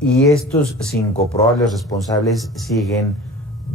y estos 5 probables responsables siguen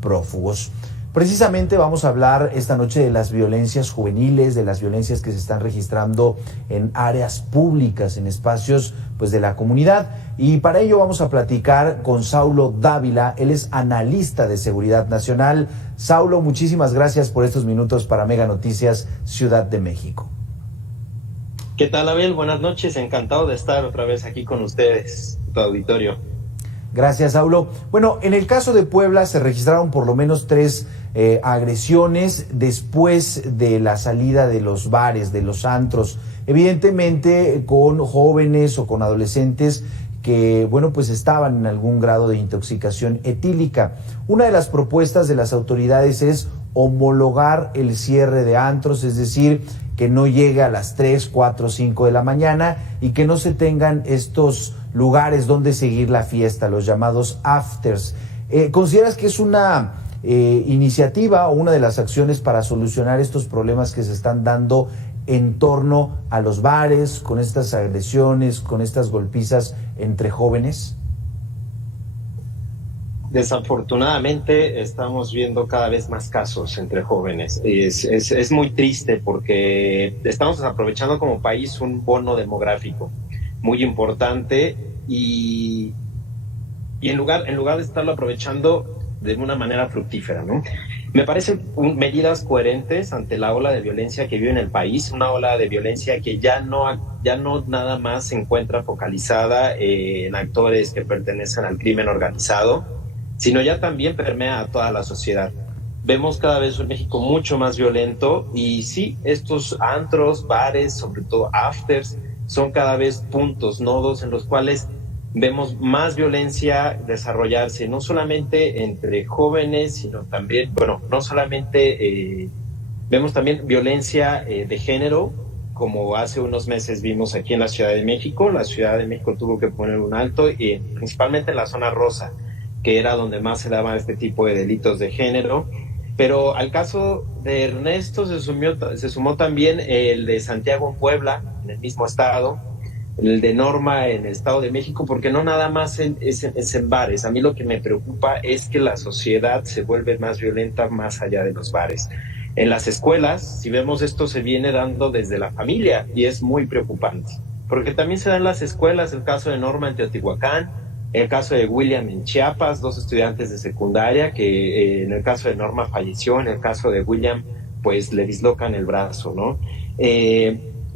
prófugos. Precisamente vamos a hablar esta noche de las violencias juveniles, de las violencias que se están registrando en áreas públicas, en espacios pues de la comunidad, y para ello vamos a platicar con Saulo Dávila. Él es analista de seguridad nacional. Saulo, muchísimas gracias por estos minutos para Mega Noticias Ciudad de México. ¿Qué tal, Abel? Buenas noches, encantado de estar otra vez aquí con ustedes, tu auditorio. Gracias, Saulo. Bueno, en el caso de Puebla se registraron por lo menos 3 agresiones después de la salida de los bares, de los antros, evidentemente con jóvenes o con adolescentes que, bueno, pues estaban en algún grado de intoxicación etílica. Una de las propuestas de las autoridades es homologar el cierre de antros, es decir, que no llegue a las 3, 4, 5 de la mañana y que no se tengan estos lugares donde seguir la fiesta, los llamados afters. ¿Consideras que es una iniciativa o una de las acciones para solucionar estos problemas que se están dando en torno a los bares, con estas agresiones, con estas golpizas entre jóvenes? Desafortunadamente estamos viendo cada vez más casos entre jóvenes. Es muy triste porque estamos aprovechando como país un bono demográfico muy importante y en lugar de estarlo aprovechando de una manera fructífera, ¿no? Me parecen medidas coherentes ante la ola de violencia que vive en el país, una ola de violencia que ya no nada más se encuentra focalizada en actores que pertenecen al crimen organizado, sino ya también permea a toda la sociedad. Vemos cada vez un México mucho más violento y sí, estos antros, bares, sobre todo afters, son cada vez puntos, nodos en los cuales vemos más violencia desarrollarse, no solamente entre jóvenes, sino también, vemos también violencia de género, como hace unos meses vimos aquí en la Ciudad de México. La Ciudad de México tuvo que poner un alto, principalmente en la zona rosa, que era donde más se daban este tipo de delitos de género. Pero al caso de Ernesto se sumó también el de Santiago en Puebla, en el mismo estado, el de Norma en el Estado de México, porque no nada más es en bares. A mí lo que me preocupa es que la sociedad se vuelve más violenta más allá de los bares. En las escuelas, si vemos esto, se viene dando desde la familia y es muy preocupante, porque también se da en las escuelas. El caso de Norma en Teotihuacán, el caso de William en Chiapas, 2 estudiantes de secundaria que en el caso de Norma falleció, en el caso de William pues le dislocan el brazo, ¿no?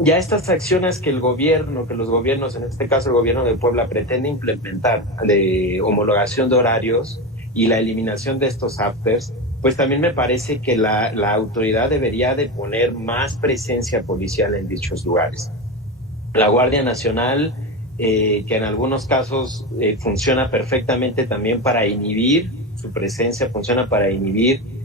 Ya estas acciones que los gobiernos, en este caso el gobierno de Puebla, pretende implementar, de homologación de horarios y la eliminación de estos afters, pues también me parece que la autoridad debería de poner más presencia policial en dichos lugares. La Guardia Nacional, que en algunos casos funciona perfectamente también para inhibir su presencia, funciona para inhibir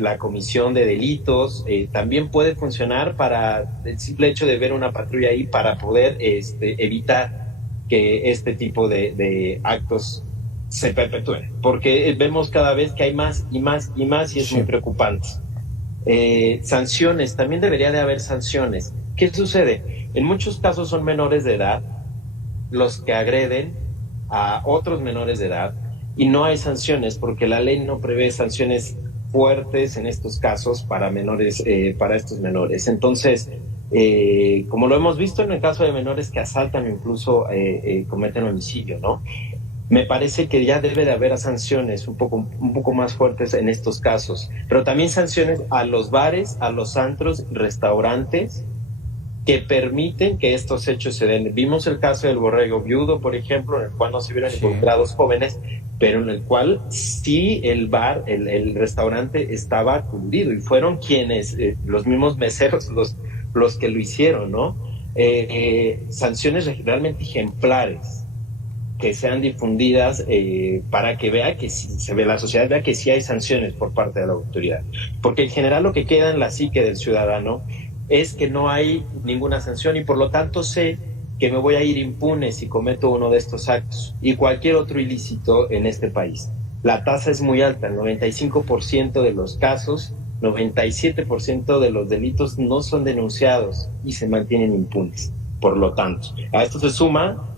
la comisión de delitos, también puede funcionar para el simple hecho de ver una patrulla ahí para poder evitar que este tipo de actos se perpetúen, porque vemos cada vez que hay más y más y más y es muy preocupante. Sanciones, también debería de haber sanciones. ¿Qué sucede? En muchos casos son menores de edad los que agreden a otros menores de edad y no hay sanciones porque la ley no prevé sanciones fuertes en estos casos para menores, para estos menores. Entonces, como lo hemos visto en el caso de menores que asaltan o incluso cometen homicidio, ¿no? Me parece que ya debe de haber sanciones un poco más fuertes en estos casos, pero también sanciones a los bares, a los antros, restaurantes que permiten que estos hechos se den. Vimos el caso del Borrego Viudo, por ejemplo, en el cual no se vieron involucrados jóvenes, pero en el cual sí el bar, el restaurante estaba acudido y fueron quienes, los mismos meseros, los que lo hicieron, ¿no? Sanciones realmente ejemplares que sean difundidas para que vea que la sociedad vea que sí hay sanciones por parte de la autoridad, porque en general lo que queda en la psique del ciudadano es que no hay ninguna sanción y por lo tanto sé que me voy a ir impune si cometo uno de estos actos y cualquier otro ilícito en este país. La tasa es muy alta, el 95% de los casos, 97% de los delitos no son denunciados y se mantienen impunes. Por lo tanto, a esto se suma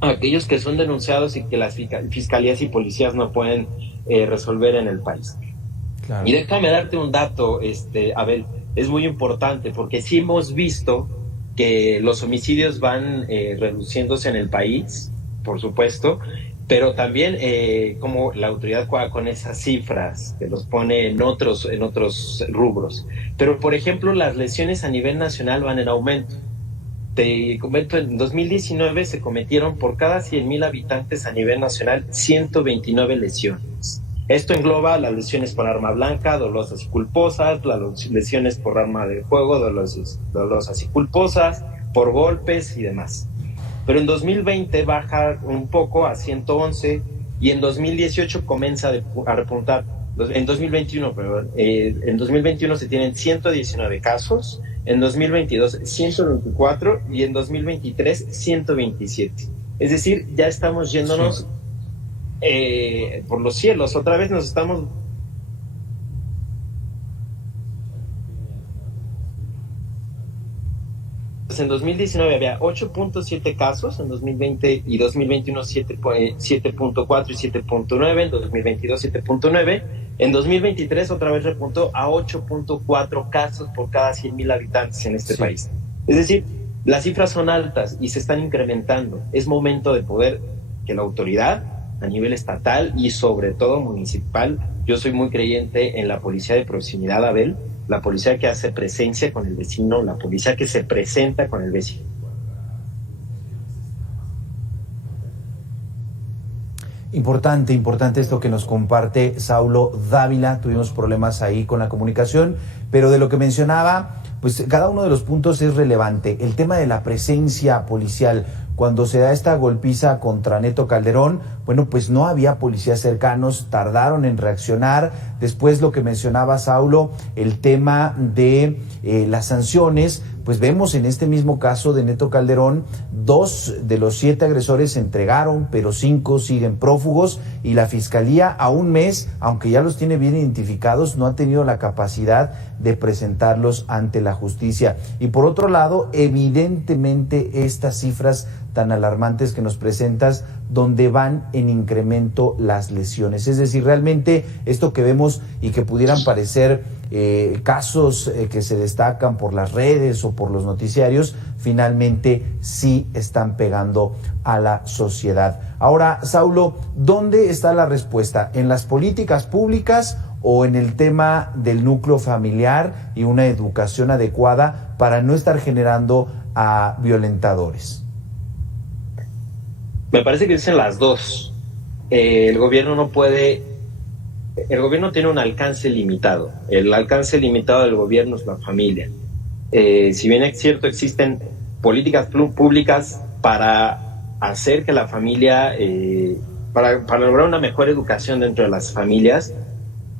aquellos que son denunciados y que las fiscalías y policías no pueden resolver en el país. Claro. Y déjame darte un dato, Abel, es muy importante porque sí hemos visto que los homicidios van reduciéndose en el país, por supuesto, pero también como la autoridad juega con esas cifras, que los pone en otros rubros. Pero, por ejemplo, las lesiones a nivel nacional van en aumento. Te comento, en 2019 se cometieron por cada 100,000 habitantes a nivel nacional 129 lesiones. Esto engloba las lesiones por arma blanca, dolosas y culposas, las lesiones por arma de fuego, dolosas y culposas, por golpes y demás. Pero en 2020 baja un poco a 111 y en 2018 comienza a repuntar. En 2021, en 2021 se tienen 119 casos, en 2022 124 y en 2023 127. Es decir, ya estamos yéndonos por los cielos. Otra vez nos estamos... En 2019 había 8.7 casos, en 2020 y 2021 7.4 y 7.9, en 2022 7.9, en 2023 otra vez repuntó a 8.4 casos por cada 100,000 habitantes en este país. Es decir, las cifras son altas y se están incrementando. Es momento de poder que la autoridad a nivel estatal y sobre todo municipal, yo soy muy creyente en la policía de proximidad, Abel, la policía que hace presencia con el vecino, la policía que se presenta con el vecino. Importante esto que nos comparte Saulo Dávila. Tuvimos problemas ahí con la comunicación, pero de lo que mencionaba, pues cada uno de los puntos es relevante. El tema de la presencia policial, cuando se da esta golpiza contra Neto Calderón, bueno, pues no había policías cercanos, tardaron en reaccionar. Después lo que mencionaba Saulo, el tema de las sanciones, pues vemos en este mismo caso de Neto Calderón, 2 de los 7 agresores se entregaron, pero 5 siguen prófugos y la Fiscalía a un mes, aunque ya los tiene bien identificados, no ha tenido la capacidad de presentarlos ante la justicia. Y por otro lado, evidentemente estas cifras tan alarmantes que nos presentas, donde van en incremento las lesiones. Es decir, realmente esto que vemos y que pudieran parecer casos que se destacan por las redes o por los noticiarios, finalmente sí están pegando a la sociedad. Ahora, Saulo, ¿dónde está la respuesta? ¿En las políticas públicas o en el tema del núcleo familiar y una educación adecuada para no estar generando a violentadores? Me parece que dicen las dos. El gobierno tiene un alcance limitado. El alcance limitado del gobierno es la familia. Si bien es cierto, existen políticas públicas para hacer que la familia, para lograr una mejor educación dentro de las familias,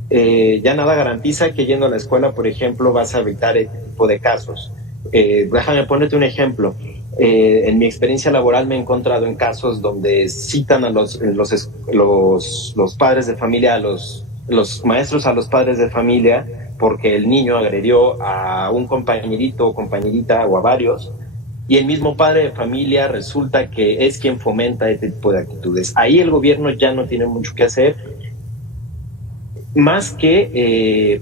ya nada garantiza que yendo a la escuela, por ejemplo, vas a evitar este tipo de casos. Déjame ponerte un ejemplo. En mi experiencia laboral me he encontrado en casos donde citan a los padres de familia, los maestros a los padres de familia, porque el niño agredió a un compañerito o compañerita o a varios, y el mismo padre de familia resulta que es quien fomenta este tipo de actitudes. Ahí el gobierno ya no tiene mucho que hacer, más que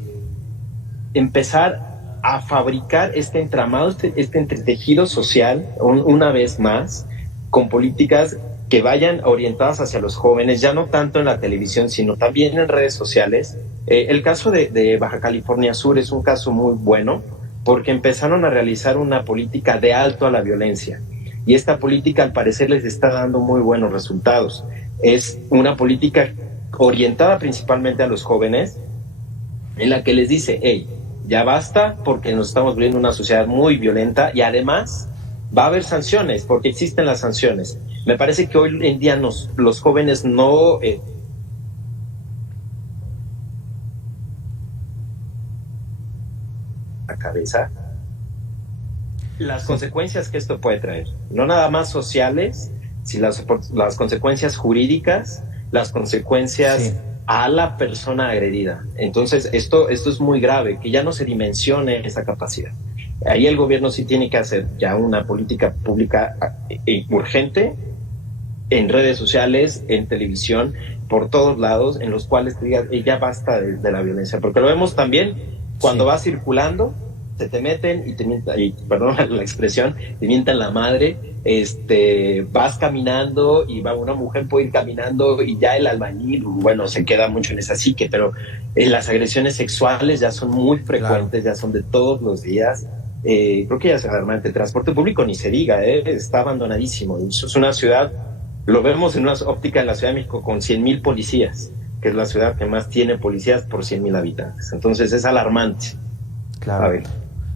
empezar a fabricar este entramado, este entretejido social, una vez más, con políticas que vayan orientadas hacia los jóvenes, ya no tanto en la televisión, sino también en redes sociales. El caso de Baja California Sur es un caso muy bueno, porque empezaron a realizar una política de alto a la violencia, y esta política al parecer les está dando muy buenos resultados. Es una política orientada principalmente a los jóvenes, en la que les dice, hey, ya basta porque nos estamos viviendo una sociedad muy violenta, y además va a haber sanciones, porque existen las sanciones. Me parece que hoy en día los jóvenes no... la cabeza las consecuencias que esto puede traer, no nada más sociales, sino las consecuencias jurídicas, las consecuencias a la persona agredida. Entonces esto es muy grave, que ya no se dimensione esa capacidad. Ahí el gobierno sí tiene que hacer ya una política pública urgente en redes sociales, en televisión, por todos lados, en los cuales te digas, ya basta de la violencia, porque lo vemos también cuando vas circulando, se te meten y te mientan, y perdón la expresión, te mientan la madre, vas caminando y una mujer puede ir caminando y ya el albañil, bueno, se queda mucho en esa psique, pero las agresiones sexuales ya son muy frecuentes, ya son de todos los días. Creo que ya es alarmante. El transporte público ni se diga, está abandonadísimo. Es una ciudad, lo vemos en una óptica en la Ciudad de México con 100,000 policías, que es la ciudad que más tiene policías por 100,000 habitantes. Entonces es alarmante. Claro. A ver.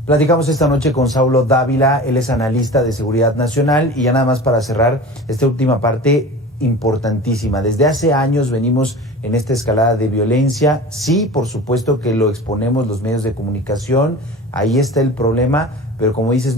Platicamos esta noche con Saulo Dávila, él es analista de seguridad nacional, y ya nada más para cerrar esta última parte importantísima. Desde hace años venimos en esta escalada de violencia. Sí, por supuesto que lo exponemos los medios de comunicación, ahí está el problema, pero como dices,